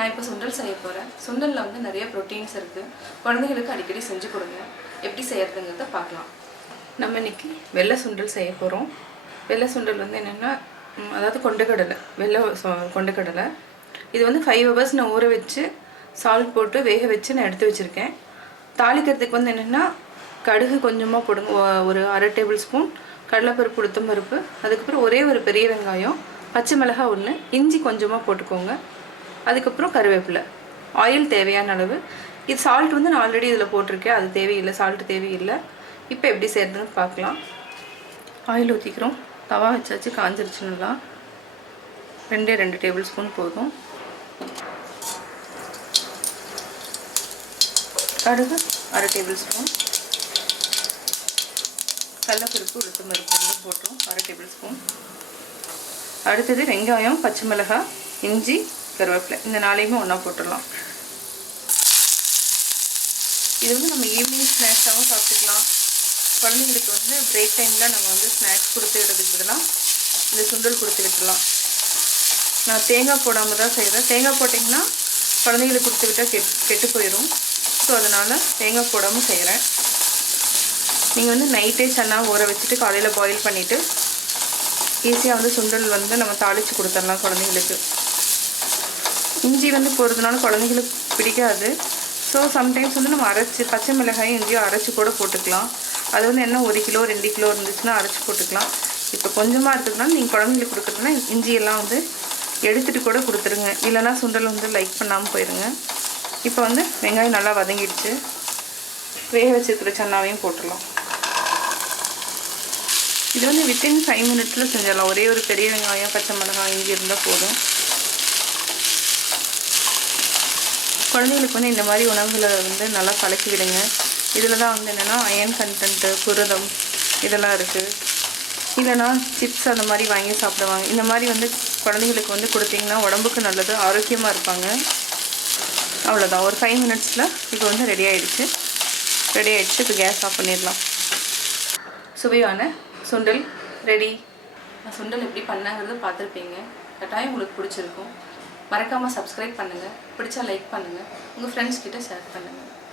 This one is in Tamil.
நான் இப்போ சுண்டல் செய்ய போகிறேன். சுண்டலில் வந்து நிறைய ப்ரோட்டீன்ஸ் இருக்குது. குழந்தைகளுக்கு அடிக்கடி செஞ்சு கொடுங்க. எப்படி செய்யறதுங்கிறத பார்க்கலாம். நம்ம இன்றைக்கி வெள்ளை சுண்டல் செய்ய போகிறோம். வெள்ளை சுண்டல் வந்து என்னென்னா, அதாவது கொண்டைக்கடலை, கொண்டைக்கடலை இது வந்து 5 hours நான் ஊற வச்சு சால்ட் போட்டு வேக வச்சு நான் எடுத்து வச்சுருக்கேன். தாளிக்கிறதுக்கு வந்து என்னென்னா, கடுகு கொஞ்சமாக போடுங்க, ஒரு 1/2 tablespoon கடலைப்பருப்பு, உளுத்தம்பருப்பு, அதுக்கப்புறம் ஒரே ஒரு பெரிய வெங்காயம், பச்சை மிளகாய் 1, இஞ்சி கொஞ்சமாக போட்டுக்கோங்க, அதுக்கப்புறம் கருவேப்பிலை, ஆயில் தேவையான அளவு. இது சால்ட் வந்து நான் ஆல்ரெடி இதில் போட்டிருக்கேன், அது தேவையில்லை, சால்ட் தேவையில்லை. இப்போ எப்படி செய்கிறதுன்னு பார்க்கலாம். ஆயில் ஊற்றிக்கிறோம். தவா வச்சாச்சு, காஞ்சிருச்சு நல்லா. 2 tablespoon போதும். கடுகு 1/2 tablespoon, கடலைப்பருப்பு, உளுத்தம்பருப்பு ரெண்டும் போட்டோம், 1/2 tablespoon. அடுத்தது வெங்காயம், பச்சை மிளகாய், இஞ்சி, கருவேப்பிலை, இந்த 4ஐயுமே ஒன்றா போட்டுடலாம். இது வந்து நம்ம ஈவினிங் ஸ்நாக்ஸாகவும் சாப்பிட்டுக்கலாம். குழந்தைங்களுக்கு வந்து பிரேக் டைமில் நம்ம வந்து ஸ்நாக்ஸ் கொடுத்து விடுறதுக்கு பதிலாக இந்த சுண்டல் கொடுத்து விட்டுடலாம். நான் தேங்காய் போடாமல் தான் செய்கிறேன். தேங்காய் போட்டிங்கன்னா குழந்தைங்களுக்கு கொடுத்து விட்டால் கெட்டு போயிடும். ஸோ அதனால் தேங்காய் போடாமல் செய்கிறேன். நீங்கள் வந்து நைட்டே சன்னா ஊற வச்சுட்டு காலையில் பாயில் பண்ணிவிட்டு ஈஸியாக வந்து சுண்டல் வந்து நம்ம தாளித்து கொடுத்துடலாம் குழந்தைங்களுக்கு. இஞ்சி வந்து போடுறதுனால குழந்தைங்களுக்கு பிடிக்காது. ஸோ சம்டைம்ஸ் வந்து நம்ம அரைச்சி பச்சை மிளகாயும் இஞ்சியும் அரைச்சி கூட போட்டுக்கலாம். அது வந்து என்ன 1 கிலோ 2 கிலோ இருந்துச்சுன்னா அரைச்சி போட்டுக்கலாம். இப்போ கொஞ்சமாக இருக்கிறதுனால நீங்கள் குழந்தைங்களுக்கு கொடுக்குறதுனா இஞ்சியெல்லாம் வந்து எடுத்துகிட்டு கூட கொடுத்துருங்க. இல்லைனா சுண்டல் வந்து லைக் பண்ணாமல் போயிடுங்க. இப்போ வந்து வெங்காயம் நல்லா வதங்கிடுச்சு. வேக வச்சுருக்கிற சன்னாவையும் போட்டுடலாம். இது வந்து வித்தின் 5 minutes செஞ்சிடலாம். ஒரே ஒரு பெரிய வெங்காயம், பச்சை மிளகாய், இஞ்சி இருந்தால் போதும். குழந்தைங்களுக்கு வந்து இந்த மாதிரி உணவுகளை வந்து நல்லா கலக்கி விடுங்க. இதில் தான் வந்து என்னென்னா அயன் கண்டென்ட்டு, புரதம் இதெல்லாம் இருக்குது. இல்லைனா சிப்ஸ் அந்த மாதிரி வாங்கி சாப்பிடுவாங்க. இந்த மாதிரி வந்து குழந்தைங்களுக்கு வந்து கொடுத்தீங்கன்னா உடம்புக்கு நல்லது, ஆரோக்கியமாக இருப்பாங்க. அவ்வளோதான், ஒரு 5 minutes இப்போ வந்து ரெடி ஆகிடுச்சு. இப்போ கேஸ் ஆஃப் பண்ணிடலாம். சுவையான சுண்டல் ரெடி. நான் சுண்டல் எப்படி பண்ணாங்கிறது பார்த்துருப்பீங்க. கட்டாயம் உங்களுக்கு பிடிச்சிருக்கும். மறக்காமல் சப்ஸ்கிரைப் பண்ணுங்கள். பிடிச்சா லைக் பண்ணுங்கள். உங்கள் ஃப்ரெண்ட்ஸ் கிட்ட ஷேர் பண்ணுங்கள்.